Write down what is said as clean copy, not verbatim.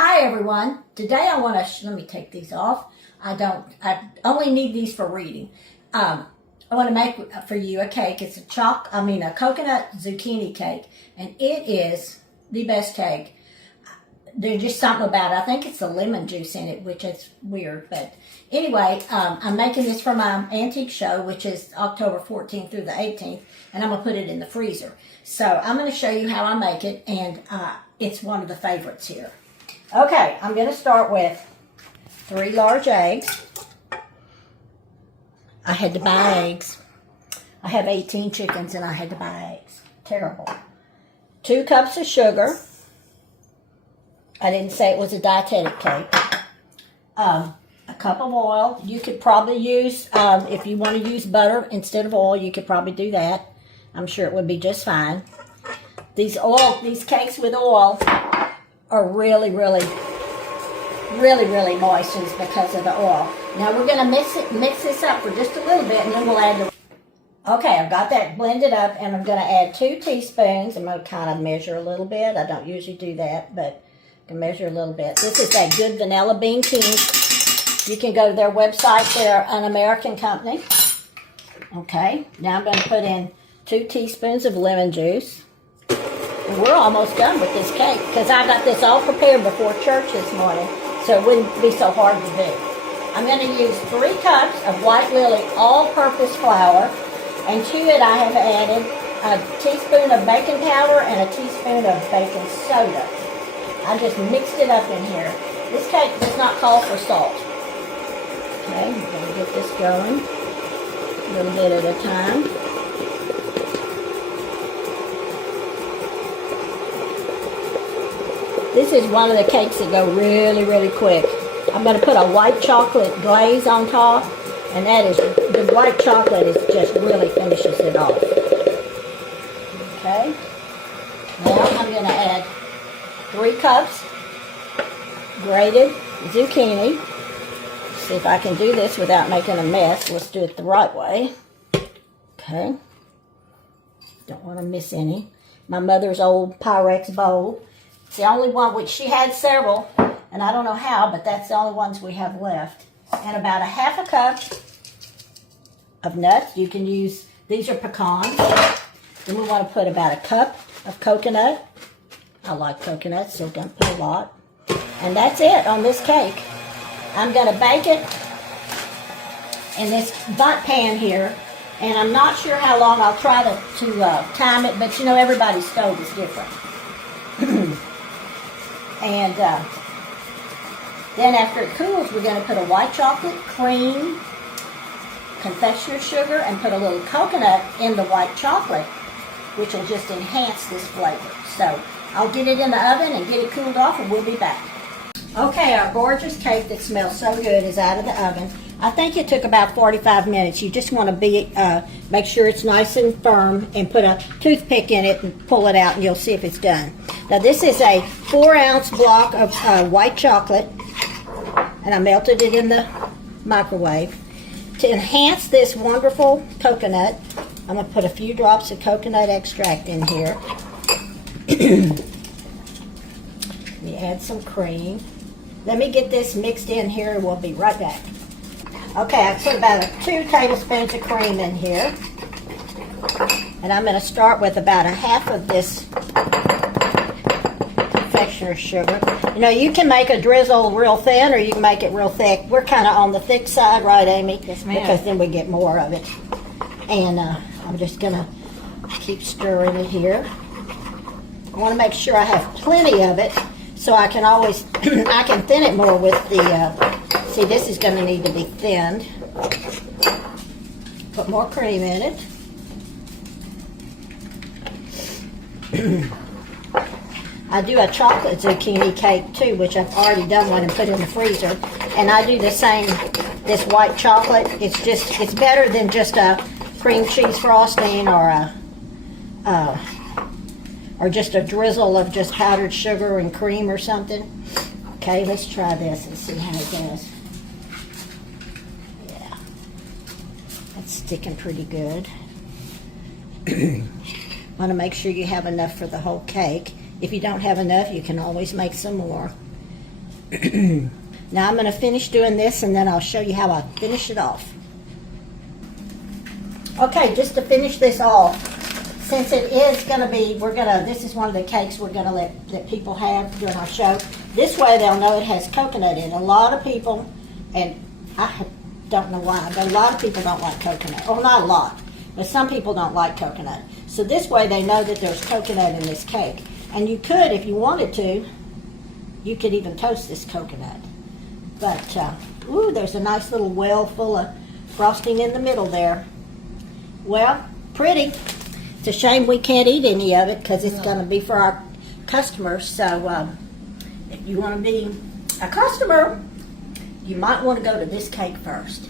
Hi everyone. Today I want to, let me take these off. I only need these for reading. I want to make for you a cake. It's a coconut zucchini cake, and it is the best cake. There's just something about it. I think it's the lemon juice in it, which is weird. But anyway, I'm making this for my antique show, which is October 14th through the 18th, and I'm going to put it in the freezer. So I'm going to show you how I make it, and it's one of the favorites here. Okay, I'm going to start with 3 large eggs. I had to buy eggs. I have 18 chickens and I had to buy eggs. Terrible. 2 cups of sugar. I didn't say it was a dietetic cake. A cup of oil. You could probably use, if you want to use butter instead of oil, you could probably do that. I'm sure it would be just fine. These cakes with oil are really moist, and it's because of the oil. Now we're going to mix this up for just a little bit, and then we'll add the... Okay, I've got that blended up, and I'm going to add 2 teaspoons. I'm going to kind of measure a little bit. I don't usually do that, but I can measure a little bit. This is that Good Vanilla Bean King. You can go to their website. They're an American company. Okay, now I'm going to put in 2 teaspoons of lemon juice. And we're almost done with this cake because I got this all prepared before church this morning, so it wouldn't be so hard to do. I'm going to use 3 cups of White Lily all-purpose flour, and to it I have added a teaspoon of baking powder and a teaspoon of baking soda. I just mixed it up in here. This cake does not call for salt. Okay, I'm going to get this going a little bit at a time. This is one of the cakes that go really quick. I'm going to put a white chocolate glaze on top, and the white chocolate is just really finishes it off. Okay. Now I'm going to add 3 cups grated zucchini. See if I can do this without making a mess. Let's do it the right way. Okay. Don't want to miss any. My mother's old Pyrex bowl. It's the only one, which she had several, and I don't know how, but that's the only ones we have left. And about a half a cup of nuts. You can use, these are pecans. Then we want to put about a cup of coconut. I like coconut, so I'm going to put a lot. And that's it on this cake. I'm going to bake it in this bundt pan here, and I'm not sure how long. I'll try to time it, but you know, everybody's stove is different. And then after it cools, we're going to put a white chocolate, cream, confectioner's sugar, and put a little coconut in the white chocolate, which will just enhance this flavor. So I'll get it in the oven and get it cooled off, and we'll be back. Okay, our gorgeous cake that smells so good is out of the oven. I think it took about 45 minutes. You just want to make sure it's nice and firm, and put a toothpick in it and pull it out, and you'll see if it's done. Now this is a 4-ounce block of white chocolate, and I melted it in the microwave. To enhance this wonderful coconut, I'm going to put a few drops of coconut extract in here. Let me add some cream. Let me get this mixed in here, and we'll be right back. Okay, I put about 2 tablespoons of cream in here. And I'm going to start with about a half of this confectioner's sugar. You know, you can make a drizzle real thin, or you can make it real thick. We're kind of on the thick side, right, Amy? Yes, ma'am. Because then we get more of it. And I'm just going to keep stirring it here. I want to make sure I have plenty of it, so I can always, I can thin it more with the, see, this is going to need to be thinned. Put more cream in it. I do a chocolate zucchini cake too, which I've already done one and put in the freezer. And I do the same, this white chocolate. It's better than just a cream cheese frosting or just a drizzle of just powdered sugar and cream or something. Okay, let's try this and see how it goes. Yeah, that's sticking pretty good. Want to make sure you have enough for the whole cake. If you don't have enough, you can always make some more. Now I'm going to finish doing this and then I'll show you how I finish it off. Okay, just to finish this off, since it is going to be, this is one of the cakes we're going to let people have during our show. This way they'll know it has coconut in it. A lot of people, and I don't know why, but a lot of people don't like coconut. Well, not a lot, but some people don't like coconut. So this way they know that there's coconut in this cake. And you could, if you wanted to, you could even toast this coconut. But, ooh, there's a nice little well full of frosting in the middle there. Well, pretty. It's a shame we can't eat any of it because it's going to be for our customers. So if you want to be a customer, you might want to go to this cake first.